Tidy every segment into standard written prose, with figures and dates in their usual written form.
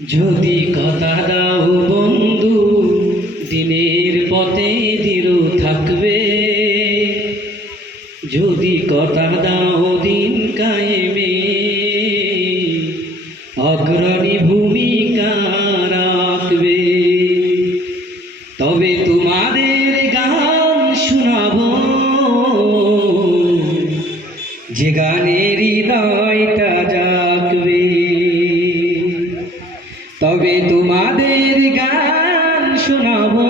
যদি কথা দাও বন্ধু, দিনের পথে দৃঢ় থাকবে। যদি কথা দাও দিন কায়েমে অগ্রণী ভূমিকা রাখবে। তবে তোমাদের গান শোনাবো, যে গানের হৃদয়টা জাগবে। তবে তোমাদের গান শোনাবো,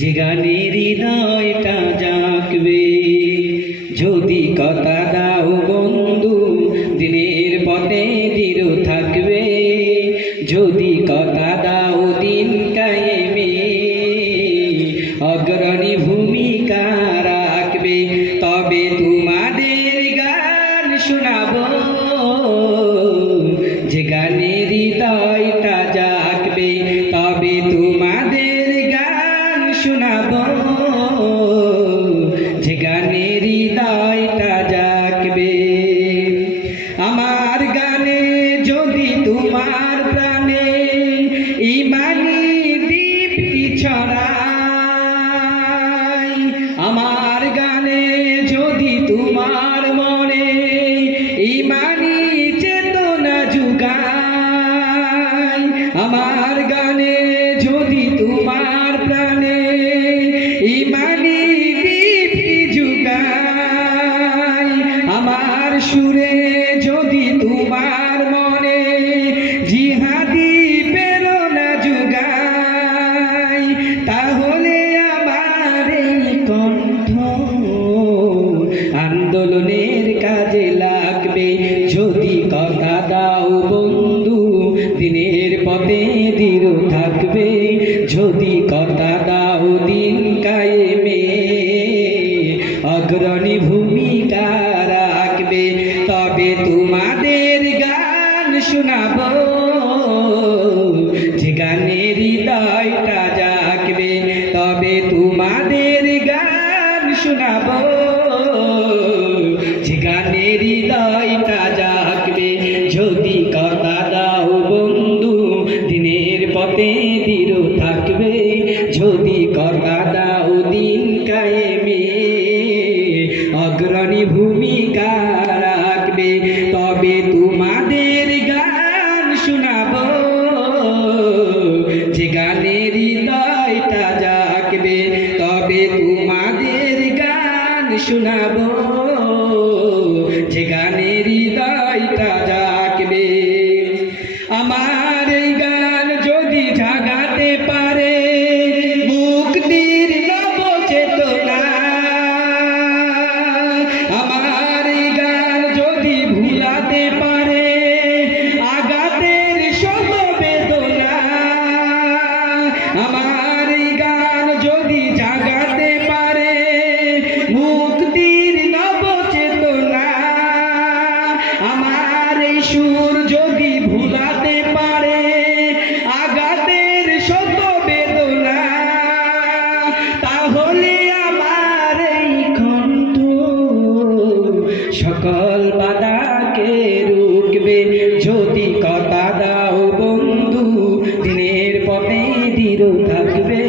যে গানের হৃদয়টা জাগবে। যদি কথা দাও বন্ধু, দিনের পথে দৃঢ় থাকবে। যদি কথা দাও দিন কায়েমে অগ্রণী ভূমিকা রাখবে। তবে তোমাদের গান শোনাবো, যে গানের হৃদয়টা জাগবে। তবে তোমাদের গান শোনাবো, যে গানের হৃদয়টা জাগবে। আমার গানে যদি তোমার প্রাণে ইমানি দীপ্তি ছড়ায়, আমার গানে যদি তোমার মনে ইমানি চেতনা জুগায়, আমার গানে যদি তোমার প্রাণে ইমানি দীপ্তি জুগায়, আমার সুরে যদি তোমার মনে জিহাদি প্রেরণা জুগায়, তাহলে আমার এই কণ্ঠ আন্দোলনের কাজে লাগবে। যদি কথা দাও বন্ধু, দিনের পথে দৃঢ় থাকবে। যদি কথা দাও দিন কায়েমে অগ্রণী ভূমিকা রাখবে। তবে তোমাদের গান শোনাবো, যে গানের হৃদয়টা জাগবে। তবে তোমাদের গান শোনাবো, যে গানের হৃদয়টা জাগবে। যদি কথা দাও বন্ধু, দিনের পথে দৃঢ় থাকবে। যদি কথা দাও দিন কায়েমে অগ্রণী ভূমিকা রাখবে। তবে তোমাদের গান শোনাবো, যে গানের হৃদয়টা জাগবে। তবে তোমাদের গান শোনাবো, যে গানের হৃদয়টা জাগবে। আমার এই গান যদি জাগাতে পারে মুক্তির নব চেতনা, আমার এই গান যদি ভুলাতে পারে আঘাতের শত বেদনা, আমার এই গান যদি জাগাতে পারে মুক্তির নব চেতনা, আমার এই সুর যদি ভুলাতে পারে আঘাতের শত বেদনা, তাহলে আমার এই কণ্ঠ সকল বাধাকে রুখবে। যদি কথা দাও বন্ধু, দিনের পথে দৃঢ় থাকবে।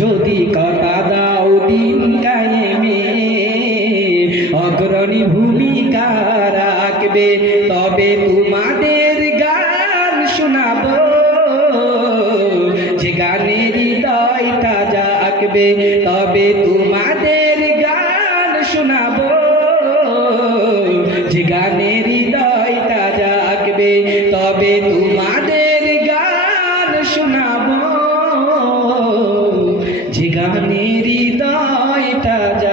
যদি কথা দাও দিন কায়েমে অগ্রণী ভূমিকা রাখবে। তবে তোমাদের গান শোনাবো, যে গানের হৃদয়টা জাগবে। তবে তোমাদের গান শোনাবো, যে গানের হৃদয়টা জাগবে। তবে তোমাদের গান শোনাবো, যে গানের হৃদয়টা জাগবে।